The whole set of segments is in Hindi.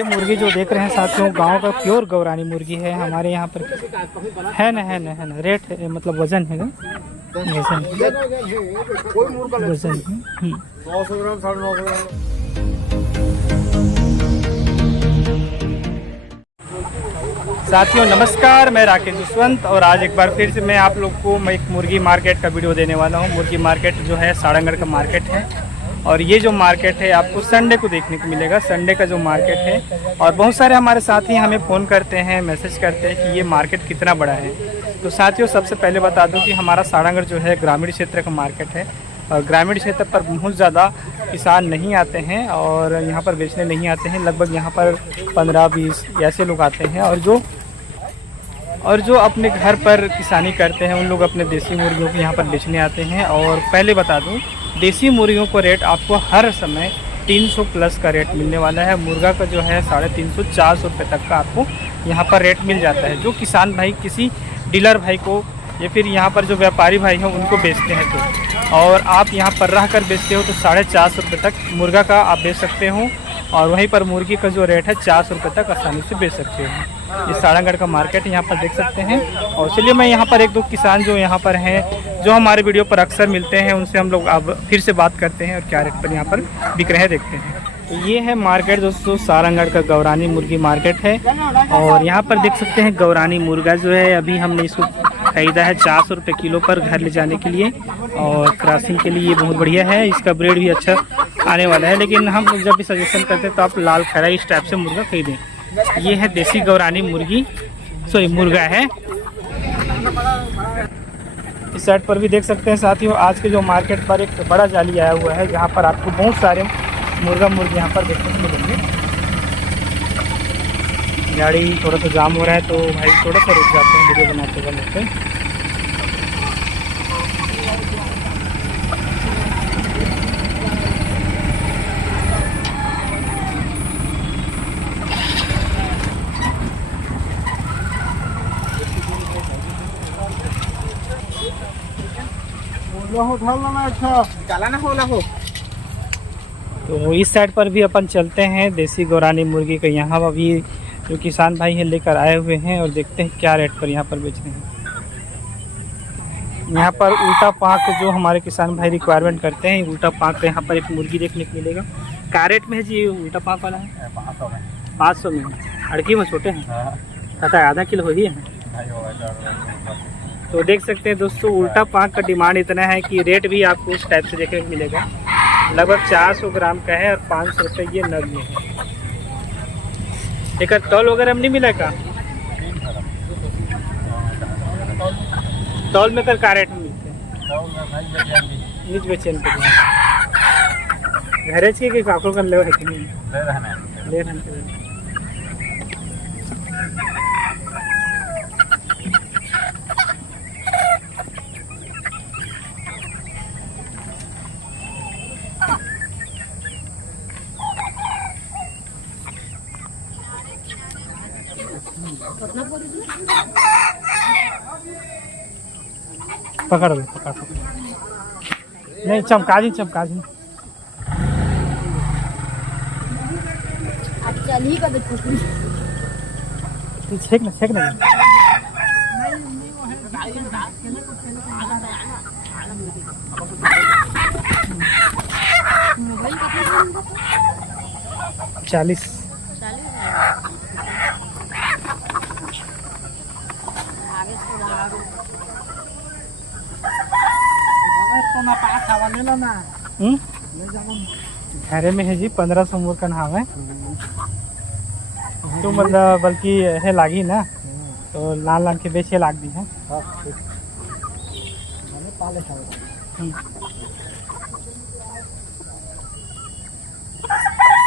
ये मुर्गी जो देख रहे हैं साथियों, गांव का प्योर गौरानी मुर्गी है। हमारे यहाँ पर है ना रेट है, मतलब वजन है वजन वजन 900 ग्राम 950 ग्राम। साथियों नमस्कार, मैं राकेश जसवंत और आज एक बार फिर से मैं आप लोग को एक मुर्गी मार्केट का वीडियो देने वाला हूं। मुर्गी मार्केट जो है सारंगढ़ का मार्केट है और ये जो मार्केट है आपको संडे को देखने को मिलेगा। संडे का जो मार्केट है और बहुत सारे हमारे साथी हमें फ़ोन करते हैं, मैसेज करते हैं कि ये मार्केट कितना बड़ा है। तो साथियों सबसे पहले बता दूं कि हमारा सारंगढ़ जो है ग्रामीण क्षेत्र का मार्केट है और ग्रामीण क्षेत्र पर बहुत ज़्यादा किसान नहीं आते हैं और यहाँ पर बेचने नहीं आते हैं। लगभग यहाँ पर 15-20 ऐसे लोग आते हैं और जो अपने घर पर किसानी करते हैं उन लोग अपने देसी मुर्गियों को यहाँ पर बेचने आते हैं। और पहले बता दूं देसी मुर्गियों को रेट आपको हर समय 300 प्लस का रेट मिलने वाला है। मुर्गा का जो है 350-400 रुपये तक का आपको यहाँ पर रेट मिल जाता है। जो किसान भाई किसी डीलर भाई को या फिर यहाँ पर जो व्यापारी भाई हैं उनको बेचते हैं तो, और आप यहाँ पर रह कर बेचते हो तो 450 रुपये तक मुर्गा का आप बेच सकते हो और वहीं पर मुर्गी का जो रेट है 400 रुपये तक आसानी से बेच सकते हो। ये सारंगढ़ का मार्केट यहाँ पर देख सकते हैं। और चलिए मैं यहाँ पर एक दो किसान जो यहाँ पर हैं, जो हमारे वीडियो पर अक्सर मिलते हैं, उनसे हम लोग अब फिर से बात करते हैं और क्या रेट पर यहाँ पर बिक रहे हैं देखते हैं। तो ये है मार्केट दोस्तों, सारंगढ़ का गौरानी मुर्गी मार्केट है और यहाँ पर देख सकते हैं गौरानी मुर्गा जो है अभी हमने इसको खरीदा है 400 रुपये किलो पर घर ले जाने के लिए और क्रॉसिंग के लिए ये बहुत बढ़िया है। इसका ब्रेड भी अच्छा आने वाला है, लेकिन हम लोग जब भी सजेशन करते हैं तो आप लाल खरा इस टाइप से मुर्गा खरीदें। ये है देसी गौरानी मुर्गा है। इस साइड पर भी देख सकते हैं साथियों, आज के जो मार्केट पर एक बड़ा जाली आया हुआ है जहाँ पर आपको बहुत सारे मुर्गी यहाँ पर देखने को मिलेंगे। गाड़ी थोड़ा सा जाम हो रहा है तो भाई थोड़ा सा रुक जाते हैं वीडियो बनाते। तो इस साइड पर भी अपन चलते हैं देसी गौरानी मुर्गी का। यहाँ अभी जो किसान भाई हैं लेकर आए हुए हैं और देखते हैं क्या रेट पर यहाँ पर बेच रहे हैं। यहाँ पर उल्टा पाँक जो हमारे किसान भाई रिक्वायरमेंट करते हैं, उल्टा पाँक यहाँ पर एक मुर्गी देखने को मिलेगा। क्या रेट में है जी उल्टा पाँक वाला है? 500 में। अड़की में छोटे हैं, पता है आधा किलो ही है। तो देख सकते हैं दोस्तों उल्टा पाँक का डिमांड इतना है कि रेट भी आपको उस टाइप से देखने को मिलेगा। लगभग 400 ग्राम का है और 500 रुपये ये नग में है। एक तौल वगैरह में नहीं मिला का? तौल में कर का रेट में मिलते हैं? नीच बेचन के घरे के काकड़ कर ले है कि नहीं ले रहने। पकड़ नहीं, चमका दी छेक ना 40 घरे में है जी 1500 मोर का नाम है। तो मतलब बल्कि है लागी ना तो लाल के बेचे लाग दी है।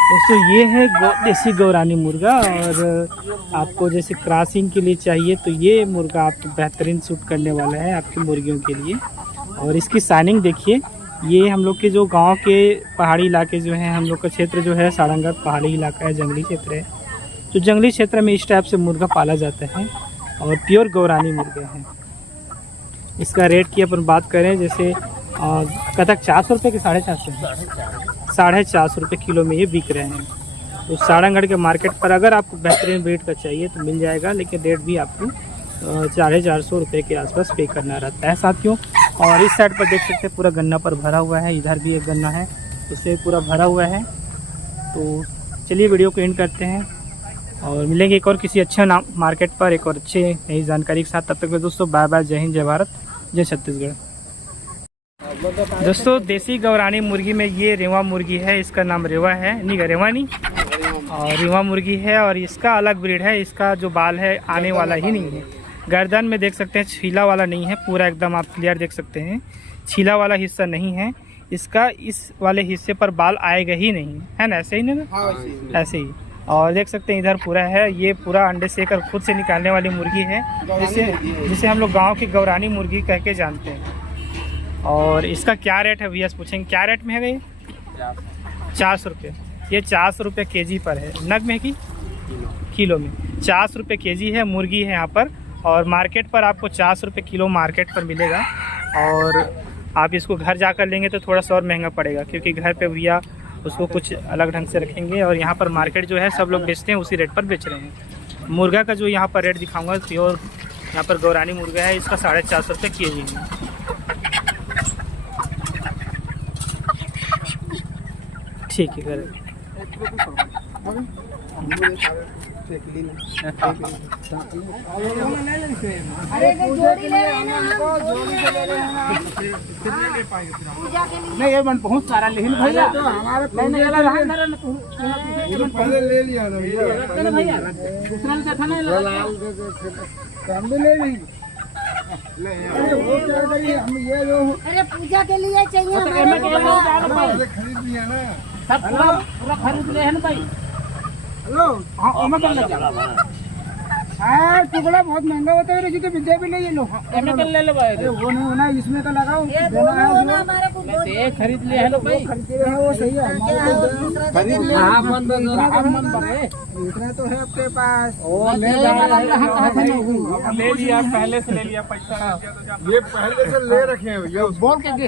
दोस्तों ये है देसी गौरानी मुर्गा और आपको जैसे क्रॉसिंग के लिए चाहिए तो ये मुर्गा आपको बेहतरीन सूट करने वाला है आपकी मुर्गियों के लिए। और इसकी शाइनिंग देखिए, ये हम लोग के जो गांव के पहाड़ी इलाके जो हैं, हम लोग का क्षेत्र जो है सारंगढ़ पहाड़ी इलाका है, जंगली क्षेत्र है। तो जंगली क्षेत्र में इस टाइप से मुर्गा पाला जाता है और प्योर गौरानी मुर्गे हैं। इसका रेट की अपन बात करें जैसे कथक 400 रुपये के 450? 450 रुपये किलो में ये बिक रहे हैं। तो सारंगढ़ के मार्केट पर अगर आपको बेहतरीन ब्रीड का चाहिए तो मिल जाएगा, लेकिन रेट भी आपको 450 रुपये के आसपास पे करना रहता है साथियों। और इस साइड पर देख सकते हैं पूरा गन्ना पर भरा हुआ है, इधर भी एक गन्ना है उससे पूरा भरा हुआ है। तो चलिए वीडियो को एंड करते हैं और मिलेंगे एक और किसी अच्छे मार्केट पर एक और अच्छे नई जानकारी के साथ। तब तक के दोस्तों बाय बाय, जय हिंद, जय भारत, जय छत्तीसगढ़। दोस्तों देसी गौरानी मुर्गी में ये रेवा मुर्गी है, इसका नाम रेवा है, नहीं रेवा नहीं, और रेवा मुर्गी है। और इसका अलग ब्रीड है, इसका जो बाल है आने वाला ही नहीं है। गर्दन में देख सकते हैं छीला वाला नहीं है, पूरा एकदम आप क्लियर देख सकते हैं, छीला वाला हिस्सा नहीं है इसका। इस वाले हिस्से पर बाल आएगा ही नहीं है ना, ऐसे ही ना, ऐसे ही। और देख सकते हैं इधर पूरा है, ये पूरा अंडे सेकर खुद से निकालने वाली मुर्गी है, जिसे हम लोग गाँव की गौरानी मुर्गी कह के जानते हैं। और इसका क्या रेट है भैया पूछेंगे, क्या रेट में है ये? 400 रुपये। ये 400 रुपये के जी पर है, नग में कि किलो में? 400 रुपये के जी है मुर्गी है यहाँ पर। और मार्केट पर आपको 400 रुपये किलो मार्केट पर मिलेगा। और आप इसको घर जाकर लेंगे तो थोड़ा सा और महंगा पड़ेगा, क्योंकि घर पे भैया उसको कुछ अलग ढंग से रखेंगे। और यहाँ पर मार्केट जो है सब लोग बेचते हैं, उसी रेट पर बेच रहे हैं। मुर्गा का जो यहाँ पर रेट दिखाऊंगा, प्योर यहाँ पर गौरानी मुर्गा है, इसका 450 रुपये के जी है। ठीक है कर नहीं ये मन बहुत सारा लेकिन भैया पहले ले लिया ना भैया, दूसरा में देखा नहीं हम भी ले लेंगे। हम ये जो अरे पूजा के लिए चाहिए हमारे खरीद लिया ना, सब पूरा खरीद ले है ना भाई। हेलो हाँ ओमा कर लगा हाँ टुकड़ा बहुत महंगा होता है, तो विद्या भी ले लो, एमे कर ले ले भाई। वो नहीं होना, इसमें तो लगाओ ये देना है दोनों उसमें। हमारे को दो ये खरीद ले हेलो भाई। खरीदे हैं वो सही है, हमारे को खरीद ले। हां मन बने इतना तो है आपके पास, ओ ले जा ले लिया, पहले से ले लिया पैसा। ये पहले से ले रखे हैं भैया। बोल के दे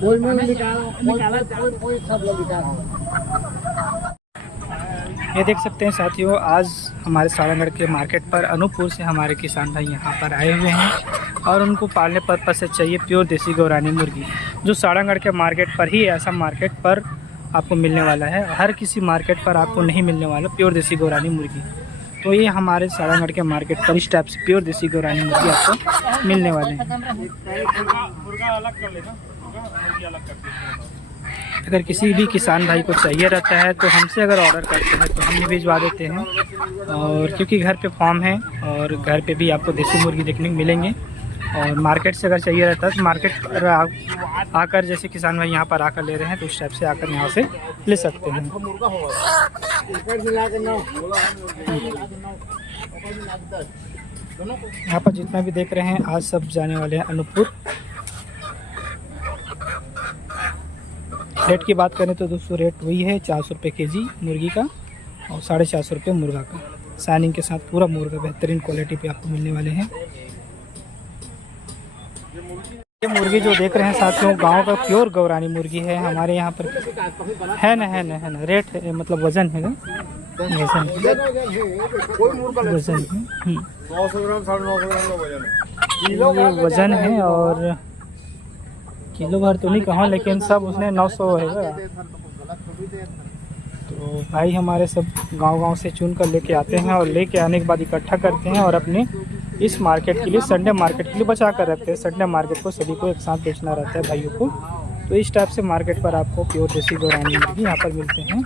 कोई में निकाला कोई सब लोग निकाल। ये देख सकते हैं साथियों, आज हमारे सारंगढ़ के मार्केट पर अनूपपुर से हमारे किसान भाई यहाँ पर आए हुए हैं और उनको पालने पर्पज से चाहिए प्योर देसी गौरानी मुर्गी, जो सारंगढ़ के मार्केट पर ही ऐसा मार्केट पर आपको मिलने वाला है। हर किसी मार्केट पर आपको नहीं मिलने वाला प्योर देसी गौरानी मुर्गी। तो ये हमारे सारंगढ़ के मार्केट पर इस टाइप से प्योर देसी गौरानी मुर्गी आपको मिलने वाले हैं। अगर किसी भी किसान भाई को चाहिए रहता है तो हमसे अगर ऑर्डर करते हैं तो हम भी भिजवा देते हैं। और क्योंकि घर पे फार्म है और घर पे भी आपको देसी मुर्गी देखने को मिलेंगे। और मार्केट से अगर चाहिए रहता है तो मार्केट पर आकर, जैसे किसान भाई यहाँ पर आकर ले रहे हैं तो उस टाइप से आकर यहाँ से ले सकते हैं। यहाँ पर जितना भी देख रहे हैं आज सब जाने वाले हैं अनूपपुर। रेट की बात करें तो दोस्तों रेट वही है 400 रुपये के जी मुर्गी का और 450 रुपये मुर्गा का। शाइनिंग के साथ पूरा मुर्गा बेहतरीन क्वालिटी पे आपको मिलने वाले हैं। ये मुर्गी जो देख रहे हैं साथियों, गांव का प्योर गौरानी मुर्गी है। हमारे यहाँ पर है ना रेट है, मतलब वजन है, वजन है 900 ग्राम 950 ग्राम का वजन है। ये वजन है। और किलो भर तो नहीं कहा, लेकिन सब उसने 900 है। तो भाई हमारे सब गांव से चुन कर लेके आते हैं और लेके आने के बाद इकट्ठा करते हैं और अपने इस मार्केट के लिए, संडे मार्केट के लिए बचा कर रखते हैं। संडे मार्केट को सभी को एक साथ बेचना रहता है भाइयों को। तो इस टाइप से मार्केट पर आपको प्योर देसी गौरानी मुर्गी यहाँ पर मिलते हैं।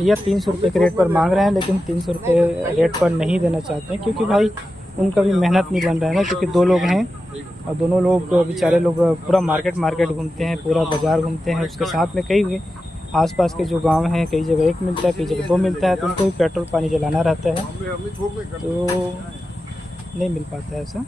यह 300 रुपये के रेट पर मांग रहे हैं, लेकिन 300 रुपये रेट पर नहीं देना चाहते हैं, क्योंकि भाई उनका भी मेहनत नहीं बन रहा है ना। क्योंकि दो लोग हैं और दोनों लोग बेचारे लोग पूरा मार्केट घूमते हैं, पूरा बाज़ार घूमते हैं। उसके साथ में कई आसपास के जो गांव हैं, कई जगह एक मिलता है, कई जगह दो मिलता है, तो उनको भी पेट्रोल पानी जलाना रहता है, तो नहीं मिल पाता है ऐसा।